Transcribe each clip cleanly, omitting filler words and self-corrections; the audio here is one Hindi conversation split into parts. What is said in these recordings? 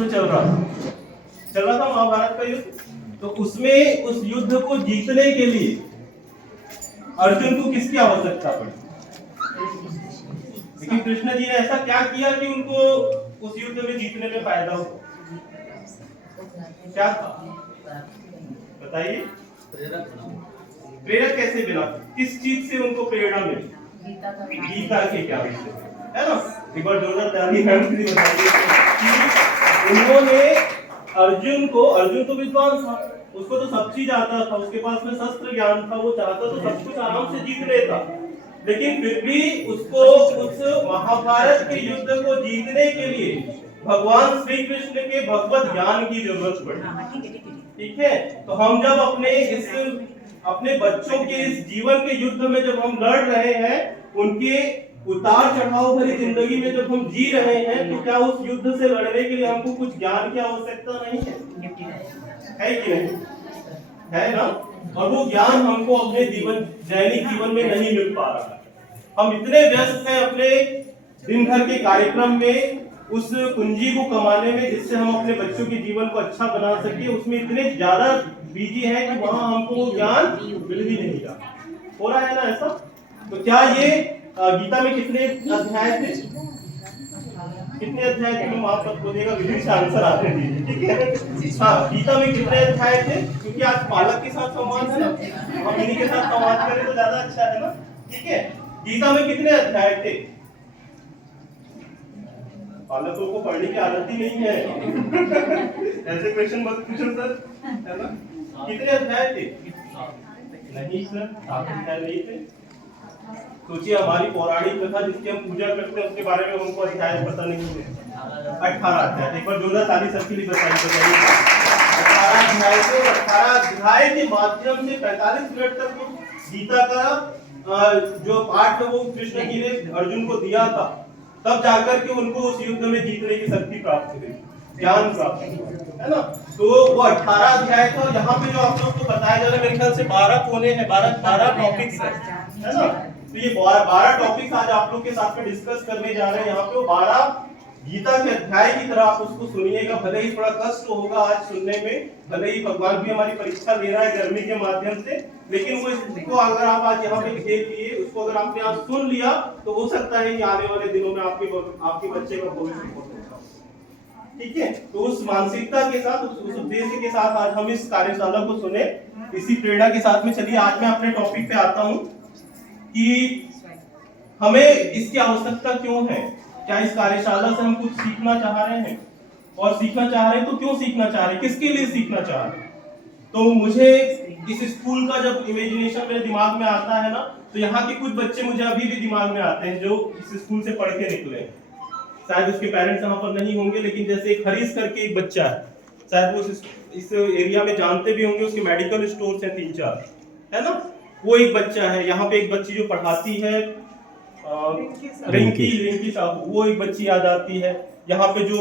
युद्ध चल रहा था महाभारत का युद्ध। तो उसमें उस युद्ध को जीतने के लिए अर्जुन को किसकी आवश्यकता पड़ी? लेकिन कृष्ण जी ने ऐसा क्या किया कि उनको उस युद्ध में जीतने में फायदा हो? क्या बताइए? प्रेरक कैसे बिना? किस चीज से उनको प्रेरणा मिली? गीता के क्या विषय है ना? एक बार जोरदार ताली बताइए कि उन्होंने अर्जुन तो विद्वान था, उसको तो सब चीज आता था, उसके पास में शस्त्र ज्ञान था, वो चाहता तो सब कुछ आराम से जीत लेता, लेकिन फिर भी उसको उस महाभारत के युद्ध को जीतने के लिए भगवान श्री कृष्ण के भगवत ज्ञान की जरूरत पड़ी। ठीक है, तो हम जब अपने बच्चों के इस जीवन के युद्ध में जब हम लड़ रहे हैं, उनके उतार चढ़ाव भरी जिंदगी में जब हम जी रहे हैं, तो क्या उस युद्ध से लड़ने के लिए हमको कुछ ज्ञान की आवश्यकता नहीं है कि नहीं? है ना? और वो ज्ञान हमको अपने दैनिक जीवन में नहीं मिल पा रहा है। हम इतने व्यस्त हैं अपने दिन भर के कार्यक्रम में, उस पूंजी को कमाने में जिससे हम अपने बच्चों के जीवन को अच्छा बना सके, उसमें इतने ज्यादा बिजी है कि वहां हमको ज्ञान मिल भी नहीं रहा। हो रहा है ना ऐसा? तो क्या ये गीता में कितने अध्याय थे? कितने अध्याय थे? आप सब बोलिएगा, विधि से आंसर आते दीजिए, ठीक है? हाँ, गीता में कितने अध्याय थे? क्योंकि आज पालक के साथ संवाद है ना, हम इन्हीं के साथ संवाद करें तो ज्यादा अच्छा है ना, ठीक है? गीता में कितने अध्याय थे? पालकों को पढ़ने की आदत ही नहीं है ऐसे क्वेश्चन मत पूछो सर, है ना? कितने अध्याय थे? नहीं सर, 7 अध्याय नहीं थे। सोचिए, हमारी पौराणिक कथा जिसकी हम पूजा करते हैं उसके बारे में हमको अध्याय पता नहीं है। 18 अध्याय। एक बार जोरदार ताली सबके लिए बताइए। 18 अध्याय थे। 18 अध्याय के माध्यम से 45 मिनट तक गीता का जो पाठ वो कृष्ण जी ने अर्जुन को दिया था, तब जाकर के उनको उस युद्ध में जीतने की शक्ति प्राप्त हुई, ज्ञान प्राप्त हुआ, है ना? तो वो 18 अध्याय था। यहाँ पे जो आप लोग को बताया जा रहा है, मेरे ख्याल से 12 कोने हैं, 12 टॉपिक्स है ना? तो ये 12 टॉपिक्स आज आप लोग के साथ में डिस्कस करने जा रहे हैं। यहाँ पे 12 गीता के अध्याय की तरह आप उसको सुनिएगा। भले ही थोड़ा कष्ट होगा आज सुनने में, भले ही भगवान भी हमारी परीक्षा ले रहा है गर्मी के माध्यम से, लेकिन वो इसको अगर आप आज यहाँ पे खेल लिए, उसको अगर आपने आज सुन लिया, तो हो सकता है कि आने वाले दिनों में आपके बच्चे का भविष्य बहुत अच्छा हो। ठीक है, तो उस मानसिकता के साथ, उस उद्देश्य के साथ आज हम इस कार्यशाला को सुने, इसी प्रेरणा के साथ में चलिए आज मैं अपने टॉपिक पे आता हूँ कि हमें इसकी आवश्यकता क्यों है। क्या इस कार्यशाला से हम कुछ सीखना चाह रहे हैं? और सीखना चाह रहे हैं तो क्यों सीखना चाह रहे हैं, किसके लिए सीखना चाह रहे हैं? तो मुझे इस स्कूल का जब इमेजिनेशन मेरे दिमाग में आता है ना, तो यहाँ के कुछ बच्चे मुझे अभी भी दिमाग में आते हैं जो इस स्कूल से पढ़ के निकले। शायद उसके पेरेंट्स यहाँ पर नहीं होंगे, लेकिन जैसे एक हरीश करके एक बच्चा है, शायद वो इस एरिया में जानते भी होंगे, उसके मेडिकल स्टोर है 3-4, है ना? वो एक बच्चा है। यहाँ पे एक बच्ची जो पढ़ाती है रिंकी साहू, वो एक बच्ची याद आती है। यहाँ पे जो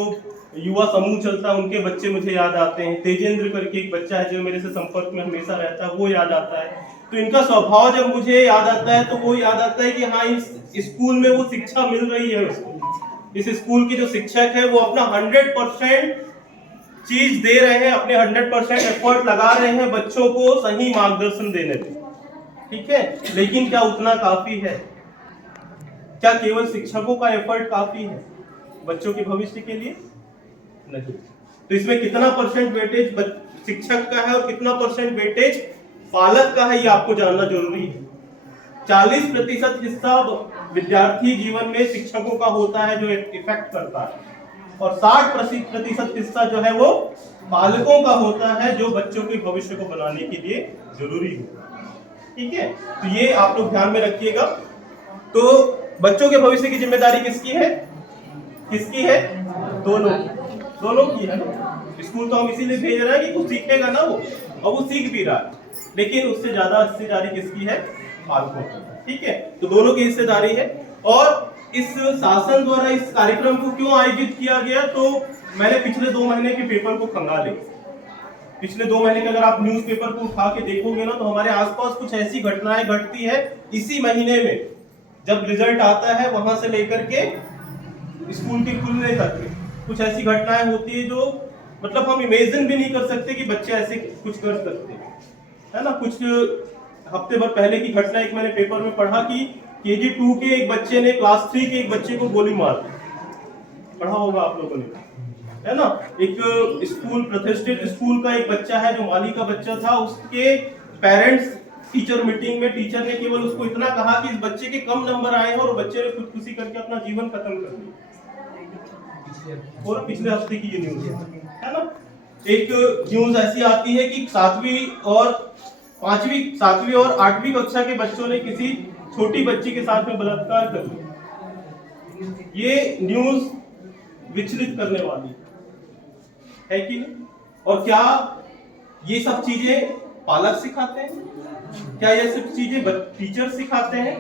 युवा समूह चलता है उनके बच्चे मुझे याद आते हैं। तेजेंद्र करके एक बच्चा है जो मेरे से संपर्क में हमेशा रहता है, वो याद आता है। तो इनका स्वभाव जब मुझे याद आता है तो वो याद आता है कि हाँ, इस स्कूल में वो शिक्षा मिल रही है उसको। इस स्कूल के जो शिक्षक है वो अपना 100% चीज दे रहे हैं, अपने 100% एफर्ट लगा रहे हैं बच्चों को सही मार्गदर्शन देने में। ठीक है, लेकिन क्या उतना काफी है? क्या केवल शिक्षकों का एफर्ट काफी है बच्चों के भविष्य के लिए? नहीं। तो इसमें कितना परसेंट वेटेज शिक्षक का है और कितना परसेंट वेटेज पालक का है, ये आपको जानना जरूरी है। 40% हिस्सा विद्यार्थी जीवन में शिक्षकों का होता है जो इफेक्ट करता है, और 60% हिस्सा जो है वो पालकों का होता है जो बच्चों के भविष्य को बनाने के लिए जरूरी है। ठीक है, तो ये आप लोग ध्यान में रखिएगा। तो बच्चों के भविष्य की जिम्मेदारी किसकी है? किसकी है? दोनों की है ना। स्कूल तो हम इसीलिए भेज रहे हैं कि कुछ सीखेगा ना वो, और वो सीख भी रहा है, लेकिन उससे ज्यादा हिस्सेदारी किसकी है? पालकों की। ठीक है, तो दोनों की हिस्सेदारी है। और इस शासन द्वारा इस कार्यक्रम को क्यों आयोजित किया गया, तो मैंने पिछले 2 महीने के पेपर को खंगाले। पिछले 2 महीने के अगर आप न्यूज़पेपर को उठा के देखोगे ना, तो हमारे आसपास कुछ ऐसी घटनाएं घटती है इसी महीने में, जब रिजल्ट आता है वहां से लेकर के स्कूल के खुलने तक में। कुछ ऐसी घटनाएं होती है जो मतलब हम इमेजिन भी नहीं कर सकते कि बच्चे ऐसे कुछ कर सकते हैं, है ना। कुछ हफ्ते भर पहले की घटना एक मैंने पेपर में पढ़ा कि KG 2 के एक बच्चे ने क्लास 3 के एक बच्चे को गोली मार दी, पढ़ा होगा आप लोगों ने, है ना। एक स्कूल, प्रतिष्ठित स्कूल का एक बच्चा है जो माली का बच्चा था, उसके पेरेंट्स टीचर मीटिंग में टीचर ने केवल उसको इतना कहा कि इस बच्चे के कम नंबर आए हैं और बच्चे ने खुदकुशी करके अपना जीवन खत्म कर दिया। और पिछले हफ्ते की ये न्यूज है ना। एक न्यूज ऐसी आती है कि 7वीं और 8वीं कक्षा के बच्चों ने किसी छोटी बच्ची के साथ में बलात्कार कर लिया। ये न्यूज विचलित करने वाली है कि नहीं? और क्या ये सब चीजें पालक सिखाते हैं? क्या ये सब चीजें टीचर सिखाते हैं?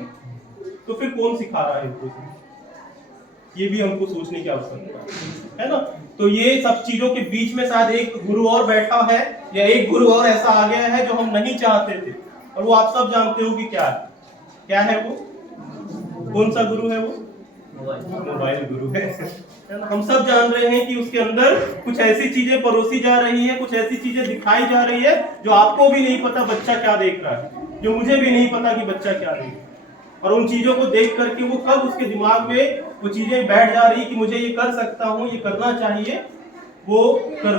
तो फिर कौन सिखा रहा है इनको? ये भी हमको सोचने की आवश्यकता है ना। तो ये सब चीजों के बीच में शायद एक गुरु और बैठा है, या एक गुरु और ऐसा आ गया है जो हम नहीं चाहते थे, और वो आप सब जानते हो कि क्या है वो? कौन सा गुरु है वो? मोबाइल गुरु है ना। हम सब जान रहे हैं कि उसके अंदर कुछ ऐसी चीजें परोसी जा रही है, कुछ ऐसी चीजें दिखाई जा रही है जो आपको भी नहीं पता बच्चा क्या देख रहा है, जो मुझे भी नहीं पता कि बच्चा क्या देख रहा है। और उन चीजों को देख करके वो कब उसके दिमाग में वो चीजें बैठ जा रही है कि मुझे ये कर सकता हूँ, ये करना चाहिए, वो कर